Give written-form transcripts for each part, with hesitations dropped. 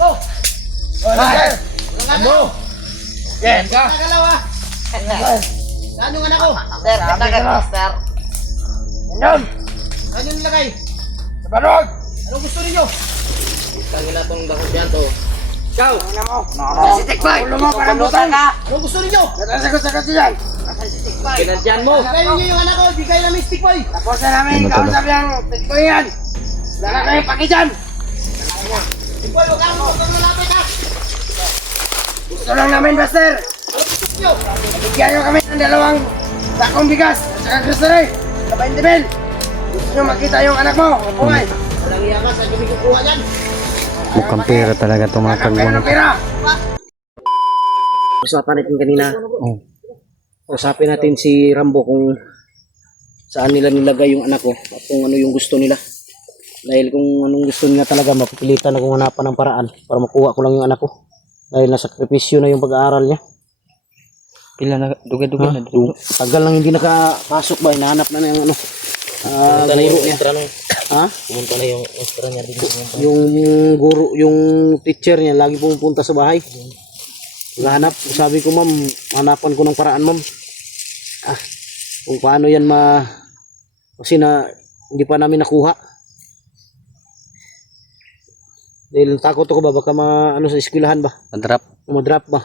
Go! Ay! Ano? Yan ka! Nagalawa! Saan yung anak ko? Sir, katagal mo, sir. Yan! Saan yung nilagay? Sa barog! Anong gusto ninyo? Kagi na itong bakot yan to. Ikaw! Ano mo? Si Tikbay! Ulo mo parang butang! Anong gusto ninyo? Natasagot-sagot yan! Si Tikbay! Kinadyan mo! Bigay ninyo yung anak ko, bigay namin stick boy! Tapos na namin kausap yung tito yan! Wala na kayong paki dyan! Stick boy, huwag kang malapit ha! Gusto lang namin, Buster! Anong gusto ninyo? Bigyan nyo kami ng 2 sakong bigas at saka grocery sa 20 mil! Gusto nyo makita yung anak mo? Buhay! Walang iya ka, saan kami kukuha dyan? Mukhang pera talaga itong mga Kayo kagwan. ng pera! Usapan natin kanina. Oh. Usapin natin si Rambo kung saan nila nilagay yung anak ko at kung ano yung gusto nila. Dahil kung anong gusto nila talaga, mapipilitan akong hanapan ng paraan para makuha ko lang yung anak ko. Dahil nasakripisyo na yung pag-aaral niya. Pila na, duga-duga na. Tagal lang hindi nakapasok ba, hinahanap na yung ano. Guro niya. Ha? Pumunta na yung extra niya din. Yung guro, yung teacher niya lagi pumupunta sa bahay. Naghahanap. Sabi ko, ma'am, hanapan ko ng paraan, ma'am. Kung paano yan kasi hindi pa namin nakuha. Dahil takot ako ba, baka sa eskwelahan ba? Madrap. Madrop ba?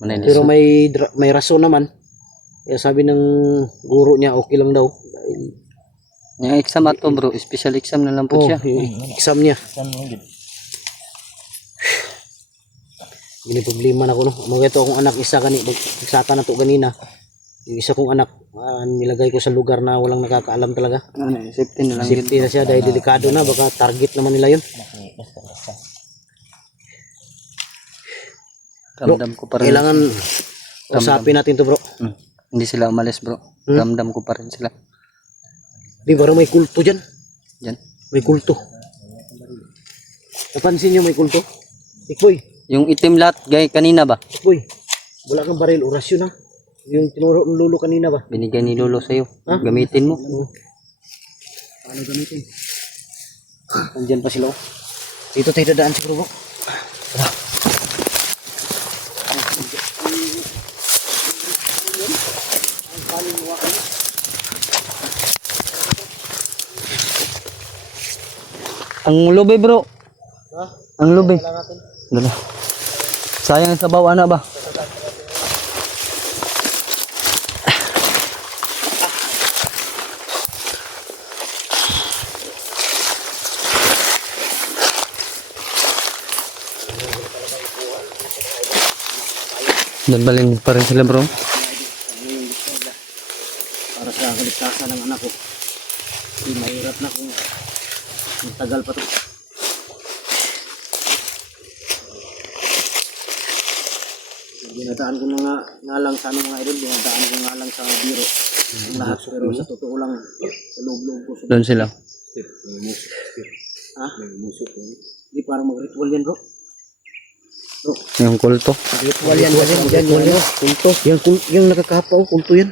Manay Pero may rason naman. Kaya sabi ng guro niya, okay lang daw. Dahil, Yung exam ato bro, special exam na lang po siya. yung exam niya. Gini problema na ko no. Mga ito akong anak isa nagsaka na to ganina. Yung isa kong anak nilagay ko sa lugar na walang nakakaalam talaga. Ano, safety na lang yun. Safety na siya dahil delikado na, baka target naman nila yun. Ramdam ko pa rin. Kailangan usapin natin to bro. Hindi sila umalis bro. Ramdam ko pa rin sila. Di parang may kulto dyan. Diyan. May kulto. Napansin nyo may kulto? Tikboy, Yung itim lahat, gay kanina ba? Tikboy. Wala kang baril, orasyon ha. Yung tinuro ng lulo kanina ba? Binigay ni Lolo sa'yo. Ha? Gamitin mo. Paano gamitin? Nandyan pa sila oh. Dito tayo dadaan siguro bro. Ang lubi bro. Ha? Ang lubi. Kailangan natin. Dala. Sayang sa bawa na ba? Nagbalin pa rin sila bro. Para sa kaligtasan ng anak ko. Hindi mahirap na kung matagal pa to. Dinadaan ko nga lang sa mga idol, dinadaan ko nga lang sa biro. Ang lahat, pero sa totoo lang, sa loob-loob ko. Doon sila. Ha? Hindi parang mag-ritual yan bro. Bro, Yung kulto. ritual yan kasi. Yan yung ano, kulto. Yung nakakapaw, kulto yan.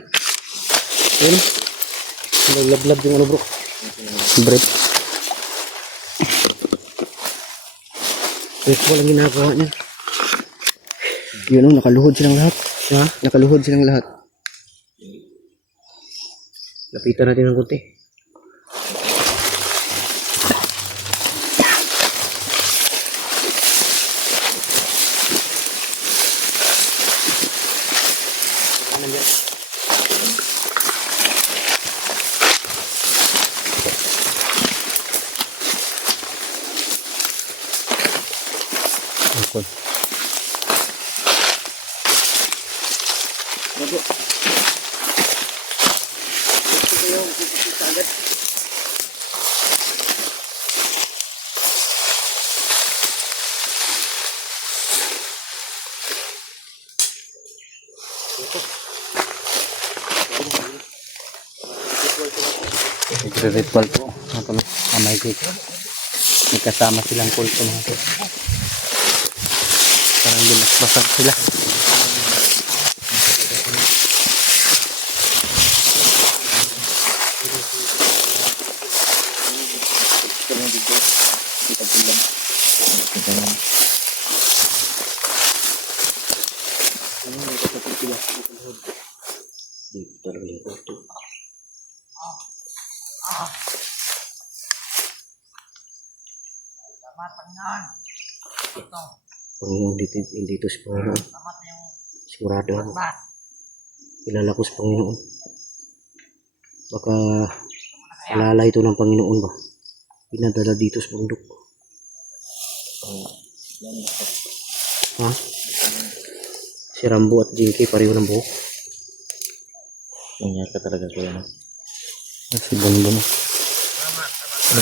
Yan. Naglablab yung ano bro. Break. Ritual ang ginagawa niya. Yun o, nakaluhod silang lahat. Ha? Nakaluhod silang lahat. Lapitan natin ng konti. Okay. Ritual po. Ito na. May may kasama silang kulto mga po. Parang binasbasag sila. Dito talaga yung auto. Panginoon, dito si Panginoon. Sigurado ako. Kilala ko si Panginoon. Baka alala ito ng Panginoon ba? Pinadala dito sa bundok. Ha? Si Rambo at Jinky pareho ng buhok. Nangyari ka talaga kuya no? Si Bonbon.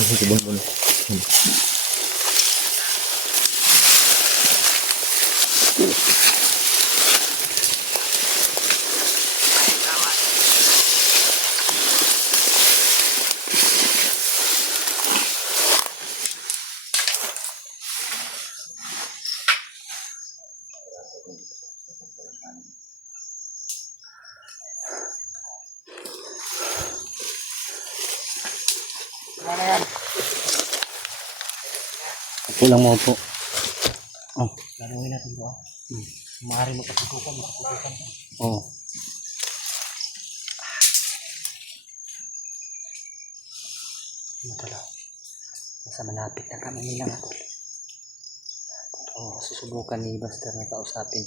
Si Bonbon. Ano yan? Ako lang mo po. Oh. Lalawin natin ito. Maaari magkatutukan. Oh. Ano pala? Nasa malapit na kami nila nga. Oh, susubukan ni Buster na kausapin.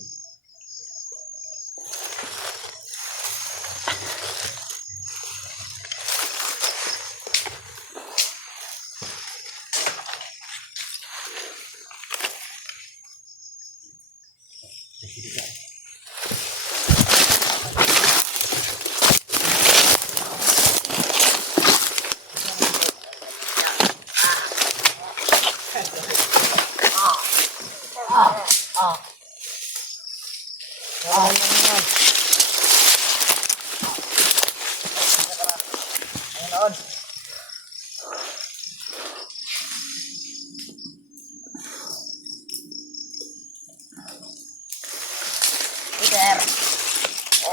Peter.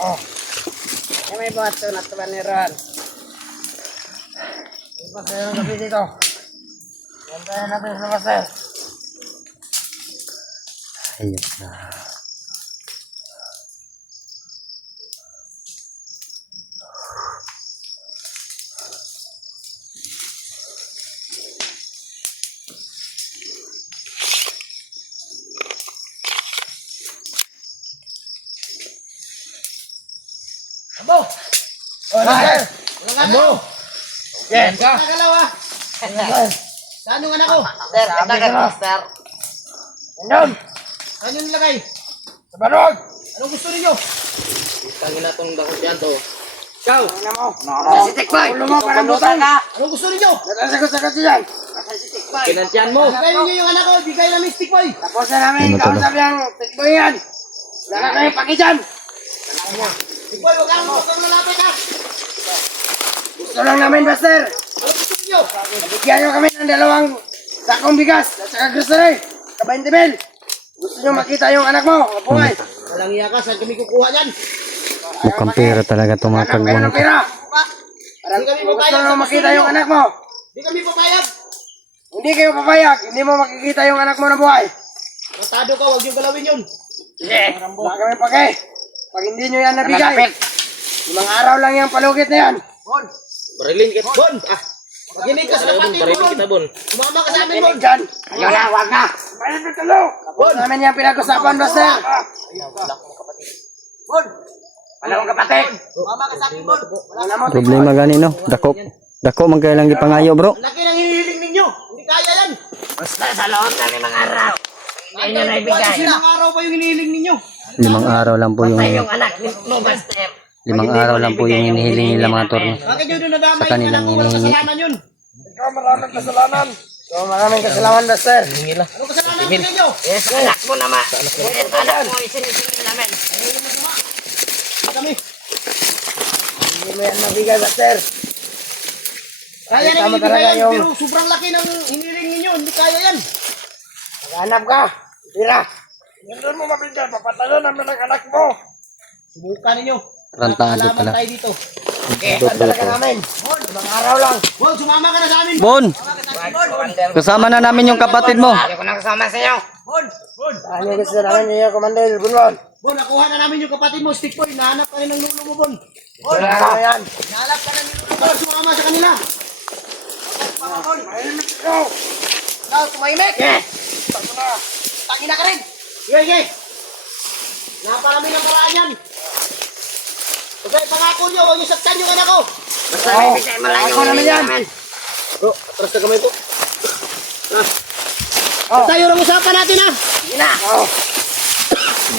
Oh. Yung may bato na tuwan ni Ron. Ipas na yung gabi dito. Gantayan natin sa Master. Ayun na. Abo! Oh, Master! Abo! Yan ka! Nakalawa! Saan yung anak ko? Master, katagal master. Yan! Saan yung nilagay? Sa barog! Anong gusto ninyo? Tangin na tong dako dyan to. Ikaw! Ano mo? Si Tikbay! Ulo mo parang butang! Anong gusto ninyo? Natasagot-sagot yan! Kinantyan mo. Bigay ninyo yung anak ko. Bigay namin stick boy. Tapos na namin kausap yung Tikbay yan! Wala na kayong pakidyan! Stick boy, huwag kang lalapit ha. Gusto lang namin, Buster! Anong gusto ninyo? Bigyan nyo kami ng 2 sakong bigas at saka grocery. Ka 20 mil. Gusto nyo makita yung anak mo, mabuhay. Walang iya ka. Saan kami kukuha niyan? Mukhang pera talaga itong mga Hanap kayo kagwang ng ko. pera. Hindi kami Gusto papayag. nyo makita yung anak mo. Hindi kami papayag. Hindi kayo papayag. Hindi mo makikita yung anak mo na buhay. Matado ka. Huwag yung galawin yun. Wala kami pake. Pag hindi nyo yan nabigay, 5 araw lang yung palugit na yan. Bon. Barilin kita. Bon. Ah. Makinig ka sa Bon, kapatid mo, barilin Bon. kita, Bon. Sumama ka sa amin, Bon. Makinig dyan. Ayaw na, wag na. Bayan mo tulo. Tapos namin yung pinag-usapan, Buster. Bon. Wala akong kapatid. Sumama ka sa amin, Bon. Wala mo. Problema gani no? Dako man kaya lang gipangayo bro. Ang laki ng hinihiling ninyo. Hindi kaya yan. Basta sa loob na 5 araw. Hindi nyo naibigay. Ilang araw pa yung hinihiling ninyo. 5 araw lang po yung Yung anak mo, Buster. 5 araw lang po yung hinihiling nila mga torne. Bakit yun doon nadamay Sa yung kanilang anak ko? Walang hinihingi. kasalanan yun. Ikaw maraming kasalanan. Ikaw maraming kasalanan, Buster. Anong kasalanan ninyo? Yes, anak mo naman. Anak mo, isinisingin namin. Kami. Hindi mo yan nabigay, Buster. Kaya Tama nang ibigay talaga yan, yung- pero sobrang laki ng hiniling ninyo. Hindi kaya yan. Maghanap ka. Tira. Hindi mo mabigay. Papatayan namin ang anak mo. Subukan ninyo. Tarantado Nakakalaman pala. tayo dito. Kaya talaga namin. 5 araw lang. Bon, sumama ka na sa amin. Bon! Kasama na namin yung kapatid mo. Ayaw ko na kasama sa inyo. Bon. Bon. Ano gusto namin niyo, Commander Bunwon? Bon, nakuha na namin yung kapatid mo, Stick Boy. Nahanap ka rin ng lulo mo, Bon. Wala na yan. Nahanap ka na ng lulo mo. Bon, sumama sa kanila. Mga Bon. Mahimik ikaw. Now, tumahimik. Eh. Tangina ka rin. Sige, sige. Naparami ng paraan yan. Okay, pangako nyo, huwag nyo saktan yung anak ko. Basta mahimik kayo. Malayo namin yan. Bro, atras na kamay po. Tayo lang usapan natin ha. Sige na. Oh.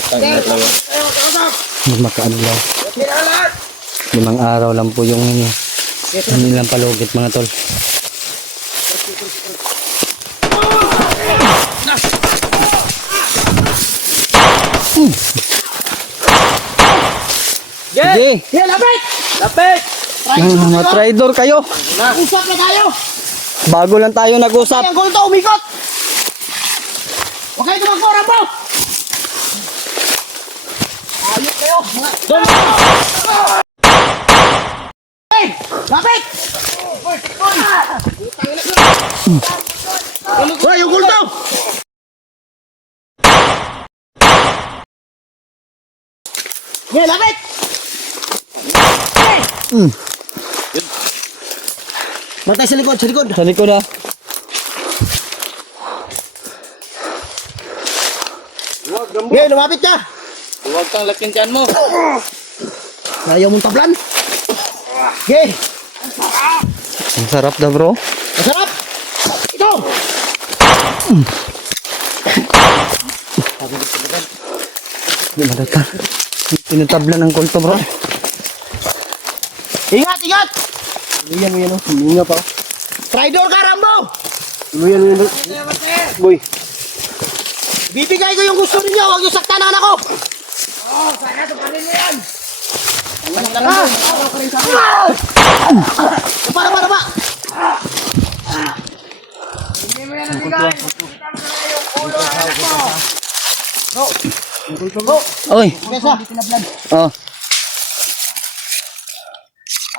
Hindi makaadlaw. Okay na lahat. 5 araw lang po yung nilang palugit mga tol. Sige! Sige, lapit! Lapit! Mga traidor kayo! Usap na tayo! Bago lang tayo nag-usap. Ang kulto, umikot! Huwag kayo tumakbo, Rambo! Ayok kayo! Doon! Hey! Lapit! Hoy, yung kulto! Sige, lapit! Hey! Matay sa likod, sa likod! Sa likod ah. Sige, lumapit ka! Huwag kang laking tiyan mo. Ayaw mong tablan? Sige! Ang sarap daw bro. Masarap! Ito! Hindi madata. Tinatablan ng kulto bro. Ingat, ingat! Yan, yan. Huminga pa. Traidor ka, Rambo! Yan. Boy. Bibigay ko yung gusto ninyo, huwag yung saktan ang anak ko! Oh, sana tuparin mo yan. Para! Hindi mo yan nabigay. Kita mo na yung ulo ng anak mo. Oy. Kesa! Oh.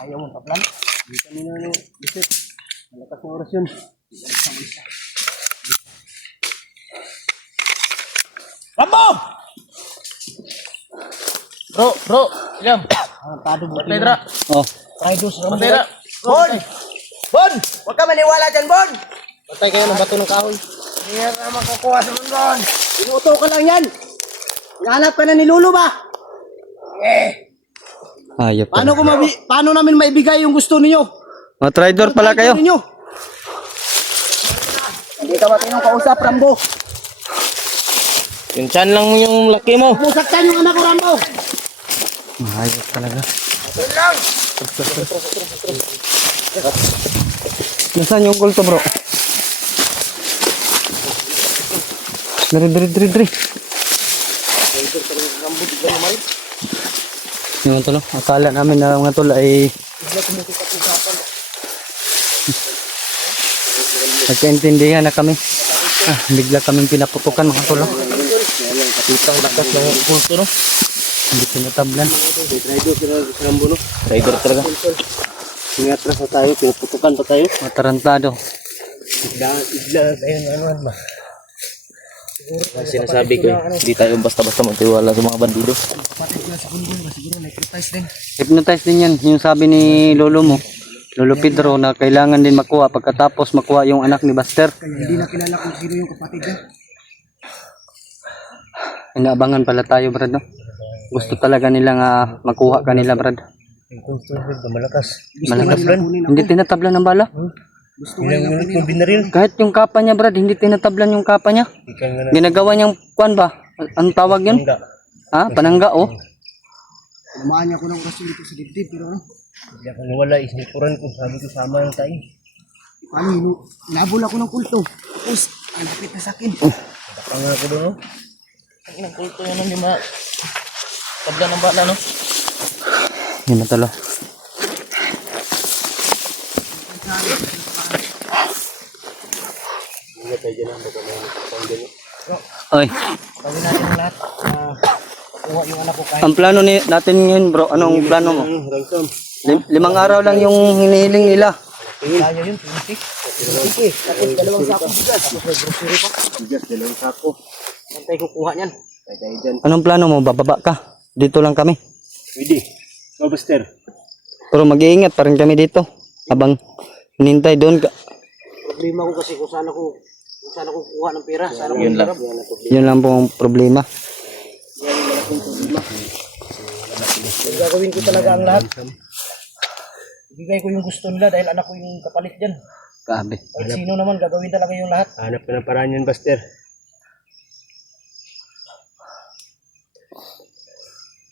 Ayaw mong tablan? Hindi kami na isip. Malakas na oras yun. Rambo! Bro, William. Tado mo. Pedra. Oh. Traidos, Rambo. Pedra. Bon! Bon! Huwag ka maniwala dyan, Bon! Patay kayo ng bato ng kahoy. Hindi na makukuha sa mundo, Bon. Inuto ka lang yan. Nahanap ka na ni Lolo ba? Hayop. Paano namin maibigay yung gusto ninyo? Mga traidor pala kayo. Ninyo? Hindi ka matinong kausap, Rambo. Yung tiyan lang yung laki mo. Musaktan yung anak ko, Rambo. Hayop talaga. Yun lang. Nasaan yung kulto bro? Diri. Yung tol, akala namin na mga tol ay nagkaintindihan na kami. Bigla kaming pinaputukan mga tol. Kapitang lakas ng kulto, no? Hindi pinatablan. Traidor talaga. Sinatras na tayo, pinuputukan pa tayo. Matarantado. Sinasabi ko, hindi tayo basta-basta magtiwala sa mga bandido. Hypnotize din yan. Yung sabi ni Lolo mo, Lolo Pedro, na kailangan din makuha pagkatapos makuha yung anak ni Buster. Hindi na kilala kung sino yung kapatid niya. Inaabangan pala tayo, Brad, no? Gusto talaga nilang makuha kanila, Brad. Malakas. Malakas. Hindi tinatablan ng bala. Gusto ko yung Kahit yung kapa niya, Brad, hindi tinatablan yung kapa niya. Ginagawa niyang kuan ba? Ang tawag yun? Panangga, oh. Lumaan niya ko ng oras dito sa dibdib, pero ano? Hindi ako niwala, isnipuran ko. Sabi ko, sama ng tayo. Paano, inabol ako ng kulto. Tapos, ang lapit na sa akin. Napanga ko doon, no? Ang inang kulto yun, hindi ma... Tabla ng bala, no? Yun na talo. Oy, Gawin natin ang lahat. Kuha yung anak ko kahit ang plano natin ngayon, bro, anong plano mo? 5 araw lang yung hinihiling nila. tayo yun, 20. Sige, tapos 2 sako bigas. Grocery pa. Bigas, 2 sako. Saan tayo kukuha niyan? tayo dyan. Anong plano mo? Bababa ka? Dito lang kami. Pwede. No, Buster. Pero mag-iingat pa rin kami dito. Habang hinintay doon ka. Problema ko kasi kung saan ako kukuha ng pera. Saan ako Yun lang. Yun lang po ang problema. Gagawin ko talaga ang lahat. Ibigay ko yung gusto nila dahil anak ko yung kapalit dyan. Grabe. At sino naman gagawin talaga yung lahat. Hanap ka ng paraan yun, Buster.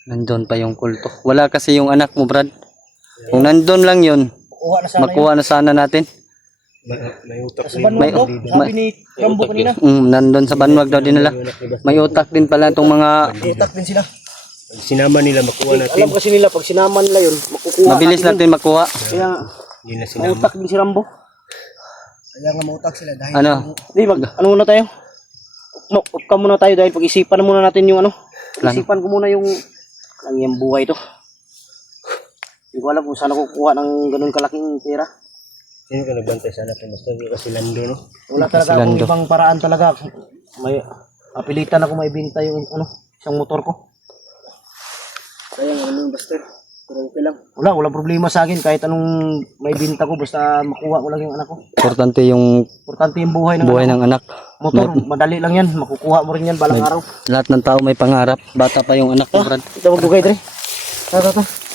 Nandun pa yung kulto. Wala kasi yung anak mo, Brad. Kung nandun lang yun, Kuha na sana makuha na sana natin. May utak yun. Sa banwag daw. Sabi ni Rambo kanina. Nandun sa banwag daw din nila. May utak din pala itong mga Utak din sila. Pag sinama nila, makuha natin. Alam kasi nila pag sinama nila yun, makukuha. mabilis natin makuha. Kaya Hindi na may sinama. utak din si Rambo. Kaya nga mautak sila dahil Ano? Di ano muna tayo? Ka muna tayo dahil pag-isipan muna natin yung ano. Plan. Isipan ko muna yung buhay to. Hindi ko alam kung saan ako kukuha ng ganun kalaking pera. sino ka nagbantay sa anak ni Buster? Kasi Lando, no? Wala talaga akong Lando. ibang paraan talaga. May apilitan ako maibenta yung isang motor ko. Kaya nga ano, Buster? Pero okay lang. Walang problema sa akin kahit anong maibenta ko basta makuha ko lang yung anak ko. Importante yung Importante yung buhay ng buhay anak ng anak. ko. Motor, madali lang yan. Makukuha mo rin yan balang araw. Lahat ng tao may pangarap. Bata pa yung anak mo, Brad. Ito magdugay, Dre. Tara.